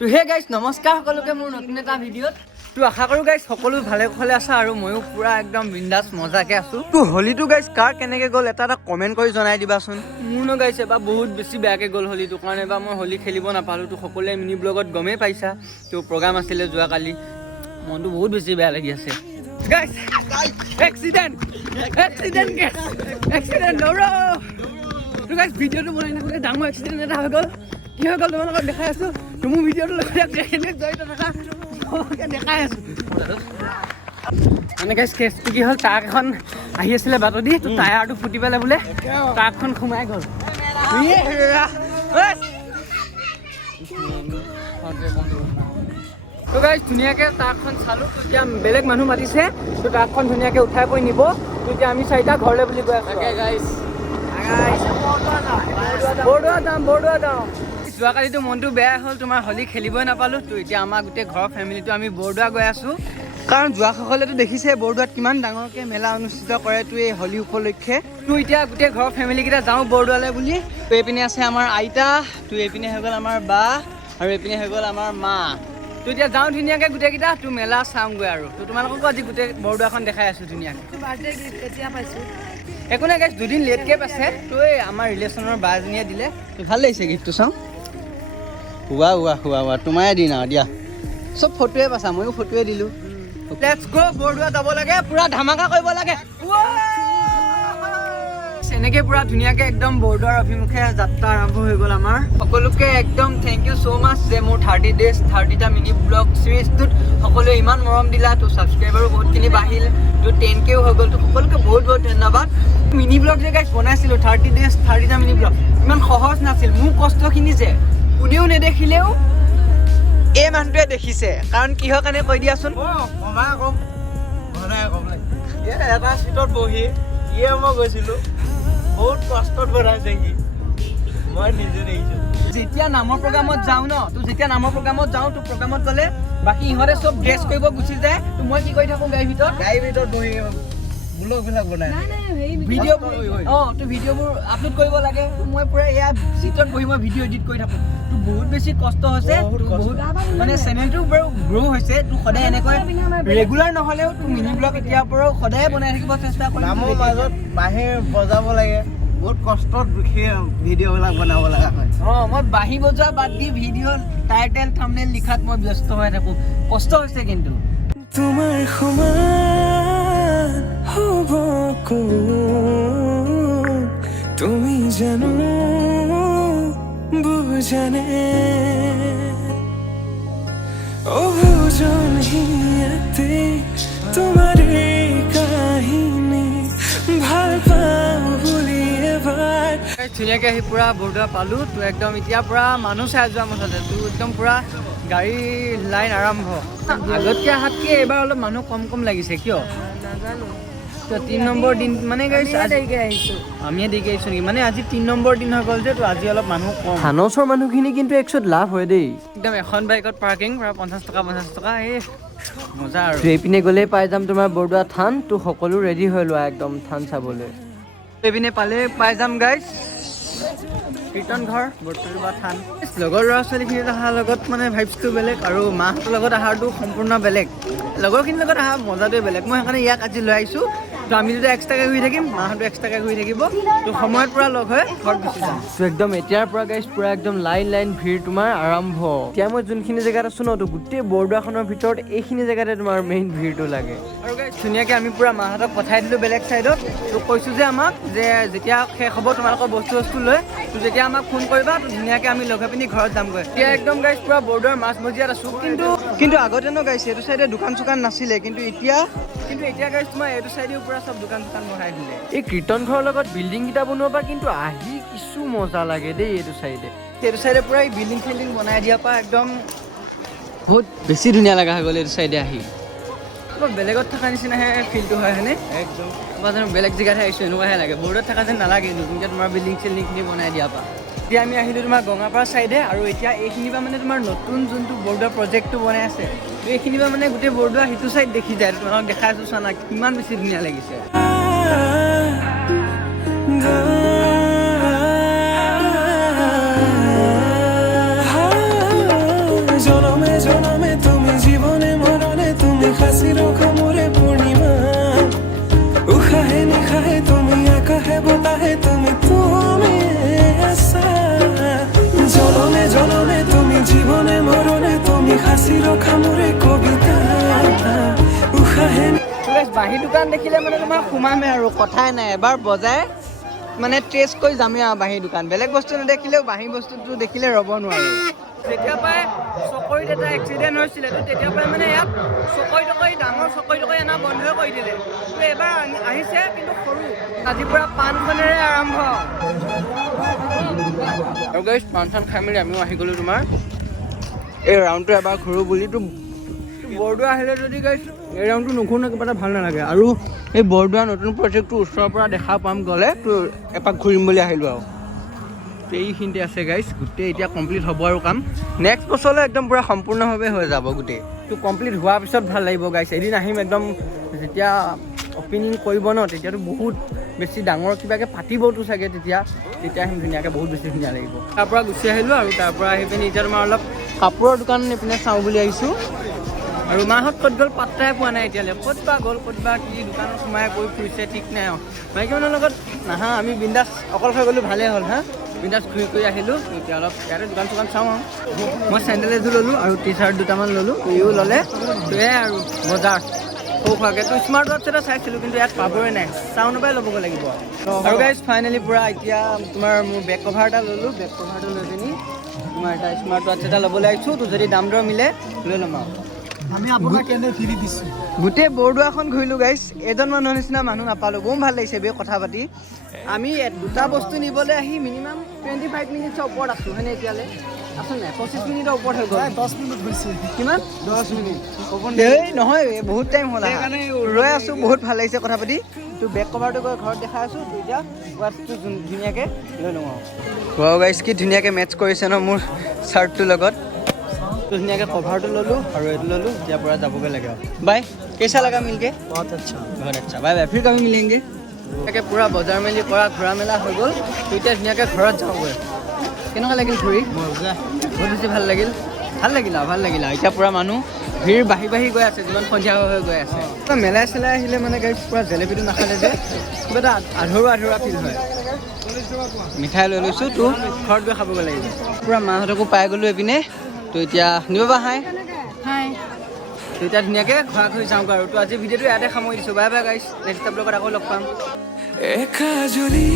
তো hey guys নমস্কাৰ সকলোকে মোৰ নতুন এটা ভিডিঅ'ত তো আশা কৰোঁ গাইজ সকলো ভালে কুশলে আছা আৰু ময়ো পুৰা একদম বিন্দাছ মজাকে আছোঁ তো হোলীটো গাইজ কাৰ কেনেকৈ গ'ল এটা কমেণ্ট কৰি জনাই দিবাচোন মোৰ ন গাইজ এবাৰ বহুত বেছি বেয়াকৈ গ'ল হোলীটো কাৰণ এবাৰ মই হোলী খেলিব নাপালোঁ তো সকলোৱে মিনি ব্লগত গমেই পাইছা তো প্ৰগ্ৰাম আছিলে যোৱাকালি মনটো বহুত বেছি বেয়া লাগি আছে গাইজ এক্সিডেণ্ট তো গাইজ ভিডিঅ'টো বনাই থাকোঁতে ডাঙৰ এক্সিডেণ্ট এটা হৈ গ'ল কি হৈ গ'ল তোমালোকক দেখাই আছোঁ তো মোৰ ভিডিঅ'টো লগত জড়িত থকা দেখাই আছোঁ মানে গাইজ কেছটো কি হ'ল ট্ৰাক এখন আহি আছিলে বাটদি তো টায়াৰটো ফুটি পেলাই বোলে ট্ৰাকখন সোমাই গ'ল তো গাইজ ধুনীয়াকৈ ট্ৰাকখন চালোঁ তো এতিয়া বেলেগ মানুহ মাতিছে তো ট্ৰাকখন ধুনীয়াকৈ উঠাই কৰি নিব তো এতিয়া আমি চাৰিটা ঘৰলৈ বুলি গৈ আছোঁ গাইজ বৰদোৱা যাওঁ যোৱাকালিতো মনটো বেয়া হ'ল তোমাৰ হোলী খেলিবই নাপালোঁ তো এতিয়া আমাৰ গোটেই ঘৰৰ ফেমিলিটো আমি বৰদোৱা গৈ আছোঁ কাৰণ যোৱাসকলেতো দেখিছে বৰদোৱাত কিমান ডাঙৰকৈ মেলা অনুষ্ঠিত কৰে তো এই হোলী উপলক্ষে তো এতিয়া গোটেই ঘৰৰ ফেমিলিকেইটা যাওঁ বৰদোৱালৈ বুলি তো এইপিনে আছে আমাৰ আইতা তো এইপিনে হৈ গ'ল আমাৰ বা আৰু এইপিনে হৈ গ'ল আমাৰ মা তো এতিয়া যাওঁ ধুনীয়াকৈ গোটেইকেইটা তো মেলা চাওঁগৈ আৰু তো তোমালোককো আজি গোটেই বৰদোৱাখন দেখাই আছোঁ ধুনীয়াকৈ এতিয়া পাইছোঁ একো নাই গাইজ দুদিন লেটকৈ পাইছে তো এই আমাৰ ৰিলেশ্যনৰ বা এজনীয়ে দিলে তো ভাল লাগিছে গিফ্টটো চাওঁ হুৱা তোমাৰে দিন আৰু দিয়া চব ফটোৱে পাইছা ময়ো ফটোৱে দিলোঁ লেটছ গ' বৰদোৱা যাব লাগে পুৰা ধামাকা কৰিব লাগে এনেকৈ পুৰা ধুনীয়াকৈ একদম বৰদোৱাৰ অভিমুখে যাত্ৰা আৰম্ভ হৈ গ'ল আমাৰ সকলোকে একদম থেংক ইউ ছ' মাছ যে মোৰ 30 days 30টা মিনি ব্লগ ছিৰিজটোত সকলোৱে ইমান মৰম দিলা তো ছাবস্ক্ৰাইবাৰো বহুতখিনি বাঢ়িল তো 10K হৈ গ'ল তো সকলোকে বহুত বহুত ধন্যবাদ মিনি ব্লগ যে গাইজ বনাইছিলোঁ 30 days 30টা মিনি ব্লগ ইমান সহজ নাছিল মোৰ কষ্টখিনি যে কোনেও নেদেখিলেও এই মানুহটোৱে দেখিছে কাৰণ কিহৰ কাৰণে কৈ দিয়াচোন এটা চিটত বহি মই গৈছিলোঁ বহুত কষ্টত বনাইছে কি মই নিজে দেখিছোঁ যেতিয়া নামৰ প্ৰগ্ৰামত যাওঁ ন তো যেতিয়া নামৰ প্ৰগ্ৰামত যাওঁ তো প্ৰগ্ৰামত গ'লে বাকী ইহঁতে চব ড্ৰেছ কৰিব গুচি যায় তো মই কি কৰি থাকোঁ গাড়ীৰ ভিতৰত বহি ব্লগবিলাক বনাই ভিডিঅ'বোৰ তো ভিডিঅ'বোৰ আপলোড কৰিব লাগে তো মই পুৰা এয়া চিটত বহি মই ভিডিঅ' এডিট কৰি থাকোঁ তো বহুত বেছি কষ্ট হৈছে বহুত মানে চেনেলটো বাৰু গ্ৰ' হৈছে তো সদায় এনেকৈ ৰেগুলাৰ নহ'লেও তো মিনি ব্লগ এতিয়াৰ পৰাও সদায় বনাই থাকিব চেষ্টা কৰিম নামৰ মাজত বাঁহী বজাব লাগে বহুত কষ্টত সেই ভিডিঅ'বিলাক বনাব লগা হয় মই বাঁহী বজোৱা বাদ দি ভিডিঅ' টাইটেল থাম্বনেইল লিখাত মই ব্যস্ত হৈ থাকোঁ কষ্ট হৈছে কিন্তু তোমাৰ সমান হ'ব তুমি জানো বুজানে অবুজন হিয়াতে তোমাৰ কাহিনী ভাল পাওঁ বুলি এবাৰ ধুনীয়াকৈ আহি পূৰা বৰদোৱা পালোঁ তো একদম এতিয়া পূৰা মানুহ চাই যোৱা মুঠতে তো একদম পূৰা গাড়ী লাইন আৰম্ভ আগতকৈ অহাতকৈ এইবাৰ অলপ মানুহ কম লাগিছে কিয় নাজানো তো 3 নম্বৰ দিন মানে দেৰিকৈ আহিছোঁ আমিয়ে দেৰিকৈ আহিছোঁ নেকি মানে আজি 3 নম্বৰ দিন হৈ গ'ল যে তো আজি অলপ মানুহ কম থানচৰ মানুহখিনি কিন্তু একচুৱেলি লাভ হয় দেই একদম এখন বাইকত পাৰ্কিং প্ৰায় 50 টকা এই মজা আৰু এইপিনে গ'লেই পাই যাম তোমাৰ বৰদোৱা থান তো সকলো ৰেডি হৈ লোৱা একদম থান চাবলৈ এইপিনে পালে পাই যাম গাইজ কীৰ্তন ঘৰ বৰদোৱা থান লগৰ ল'ৰা ছোৱালীখিনিত অহাৰ লগত মানে ভাইবছটো বেলেগ আৰু মাহঁতৰ লগত অহাটো সম্পূৰ্ণ বেলেগ লগৰখিনিৰ লগত অহা মজাটোৱে বেলেগ মই সেইকাৰণে ইয়াক আজি লৈ আহিছোঁ তো আমি যদি এক্সট্ৰাকৈ ঘূৰি থাকিম মাহঁতো এক্সট্ৰাকৈ ঘূৰি থাকিব তো সময়ত পূৰা লগ হৈ ঘৰত গুচি যাম তো একদম এতিয়াৰ পৰা গাইজ পূৰা একদম লাইন ভিৰ তোমাৰ আৰম্ভ এতিয়া মই যোনখিনি জেগাত আছোঁ ন তো গোটেই বৰদোৱাখনৰ ভিতৰত এইখিনি জেগাতে তোমাৰ মেইন ভিৰটো লাগে আৰু গাইজ ধুনীয়াকৈ আমি পূৰা মাহঁতক পঠাই দিলোঁ বেলেগ ছাইডত তো কৈছোঁ যে আমাক যে যেতিয়া শেষ হ'ব তোমালোকৰ বস্তু লৈ তো যেতিয়া আমাক ফোন কৰিবা তো ধুনীয়াকৈ আমি লগাই পিনি ঘৰত যামগৈ এতিয়া একদম গাইজ পূৰা বৰদোৱাৰ মাছ মজিয়াত আছোঁ কিন্তু আগতে ন গাইজ এইটো চাইডে দোকান চোকান নাছিলে কিন্তু এতিয়া গাইজ তোমাৰ এইটো চাইডেও পূৰা চব দোকান বঢ়াই দিলে এই কীৰ্তন ঘৰৰ লগত বিল্ডিং কেইটা বনোৱাৰ পৰা কিন্তু আহি কিছু মজা লাগে দেই এইটো চাইডে পূৰা এই বিল্ডিং চিল্ডিং বনাই দিয়াৰ পৰা একদম বহুত বেছি ধুনীয়া লগা হৈ গ'ল এইটো চাইডে আহি বেলেগত থকা নিচিনাহে ফিলটো হয় হয়নে একদম বা জানো বেলেগ জেগাতহে আহিছোঁ এনেকুৱাহে লাগে বৰ্ডত থকা যেন নালাগে নতুনকৈ তোমাৰ বিল্ডিং চিল্ডিংখিনি বনাই দিয়াৰ পৰা এতিয়া আমি আহিলোঁ তোমাৰ গঙাপাৰা চাইডে আৰু এতিয়া এইখিনিৰ পৰা মানে তোমাৰ নতুন যোনটো বৰদোৱা প্ৰজেক্টটো বনাই আছে তো এইখিনিৰ পৰা মানে গোটেই বৰদোৱা সিটো চাইড দেখি যায় তোমালোকক দেখাই আছোঁ চোৱা না কিমান বেছি ধুনীয়া লাগিছে ৰখা মোৰে কবিতা উশাহে বাঁহী দোকান দেখিলে মানে তোমাৰ সোমামে আৰু কথাই নাই এবাৰ বজাই মানে টেষ্ট কৰি যামেই আৰু বাঁহী দোকান বেলেগ বস্তু নেদেখিলেও বাঁহী বস্তুটো দেখিলে ৰ'ব নোৱাৰোঁ যেতিয়া পৰাই চকৰিত এটা এক্সিডেণ্ট হৈছিলে তো তেতিয়া পৰাই মানে ইয়াত চকৰি ডাঙৰ চকৰি অনা বন্ধই কৰি দিলে তো এবাৰ আহিছে কিন্তু সৰু আজিৰ পৰা পাণখনেৰে আৰম্ভ আৰু গাইছ পাণ চান খাই মেলি আমিও আহি গ'লোঁ তোমাৰ এই ৰাউণ্ডটো এবাৰ ঘূৰো বুলিতো বৰদোৱা আহিলে যদি গাইছ এই ৰাউণ্ডটো নুঘূৰো কিবা এটা ভাল নালাগে আৰু এই বৰদোৱা নতুন প্ৰজেক্টটো ওচৰৰ পৰা দেখা পাম গ'লে তো এপাক ঘূৰিম বুলি আহিলোঁ আৰু তো এইখিনিতে আছে গাইছ গোটেই এতিয়া কমপ্লিট হ'ব আৰু কাম নেক্সট বছৰলৈ একদম পূৰা সম্পূৰ্ণভাৱে হৈ যাব গোটেই তো কমপ্লিট হোৱাৰ পিছত ভাল লাগিব গাইছ এদিন আহিম একদম যেতিয়া অপেনিং কৰিব ন তেতিয়াতো বহুত বেছি ডাঙৰ কিবাকৈ পাতিবতো চাগে তেতিয়া আহিম ধুনীয়াকৈ বহুত বেছি ধুনীয়া লাগিব তাৰ পৰা গুচি আহিলোঁ আৰু তাৰ পৰা আহি পিনি এতিয়া তোমাৰ অলপ কাপোৰৰ দোকান এইপিনে চাওঁ বুলি আহিছোঁ আৰু মাহঁত ক'ত গ'ল পাত্তাই পোৱা নাই এতিয়ালৈ ক'ত বা গ'ল ক'ত বা কি দোকানত সোমাই গৈ ফুৰিছে ঠিক নাই আৰু মাইকী মানুহৰ লগত নাহা আমি বিন্দাছ অকলশৰে গ'লোঁ ভালেই হ'ল হা বিন্দাছ ঘূৰি কৰি আহিলোঁ এতিয়া অলপ ইয়াতে দোকান চোকান চাওঁ আৰু মই চেণ্ডেল এযোৰ ল'লোঁ আৰু টি চাৰ্ট দুটামান ল'লোঁ ইও ল'লে সেয়াই আৰু বজাৰ সৰু খোৱাকৈ তো স্মাৰ্ট ৱাটছ এটা চাইছিলোঁ কিন্তু ইয়াত পাবই নাই টাউনৰ পৰাই ল'বগৈ লাগিব আৰু গাইজ ফাইনেলি পূৰা এতিয়া তোমাৰ মোৰ বেক কভাৰ এটা ল'লোঁ বেক কভাৰটো লৈ পিনি তোমাৰ এটা স্মাৰ্ট ৱাটছ এটা ল'বলৈ আহিছোঁ তো যদি দাম দৰ মিলে লৈ ল'ম আৰু আমি আপোনাক এনে ফিৰি দিছোঁ গোটেই বৰদোৱাখন ঘূৰিলোঁ গাইছ এজন মানুহৰ নিচিনা মানুহ নাপালোঁ বহুত ভাল লাগিছে বে কথা পাতি আমি দুটা বস্তু নিবলৈ আহি মিনিমাম 25 মিনিটৰ ওপৰত আছোঁ হয়নে এতিয়ালৈ আছোঁ নাই 25 মিনিটৰ ওপৰত হৈ গ'ল 10 মিনিট হৈছে কিমান 10 মিনিট এই নহয় বহুত টাইম হ'ল ৰৈ আছোঁ বহুত ভাল লাগিছে কথা পাতি তোৰ বেক কভাৰটো গৈ ঘৰত দেখাই আছোঁ তোৰ এতিয়া ৱাটছটো ধুনীয়াকৈ লৈ লওঁ আৰু গাইছ কি ধুনীয়াকৈ মেটচ কৰিছে ন মোৰ চাৰ্টটোৰ লগত ধুনীয়াকৈ কভাৰটো ল'লোঁ আৰু এইটো ল'লোঁ এতিয়াৰ পৰা যাবগৈ লাগে আৰু বাই কেইচা লগা মিলকে বহুত আচ্ছা বাই বাই ফিৰ কামি মিলেংগে তাকে পূৰা বজাৰ মেলি কৰা ঘূৰা মেলা হৈ গ'ল তো এতিয়া ধুনীয়াকৈ ঘৰত যাওঁগৈ কেনেকুৱা লাগিল ঘূৰি মজা বহুত বেছি ভাল লাগিল আৰু এতিয়া পূৰা মানুহ ভিৰ বাঢ়ি গৈ আছে যিমান সন্ধিয়া হৈ গৈ আছে মেলাই চেলাই আহিলে মানে গাড়ী পূৰা জেলেপীটো নাখালে যে কিবা এটা আধৰুৱা ফিল হয় মিঠাই লৈ লৈছোঁ তো ঘৰত গৈ খাবগৈ লাগিব পূৰা মাহঁতকো পাই গ'লোঁ এইপিনে তো এতিয়া নিব বা হাই তো এতিয়া ধুনীয়াকৈ ঘূৰা ঘূৰি যাওঁগৈ আৰু তো আজি ভিডিঅ'টো ইয়াতে সামৰি দিছোঁ বাই বাই গাইছ নেক্সট ব্লগত আকৌ লগ পাম একা জ্বলি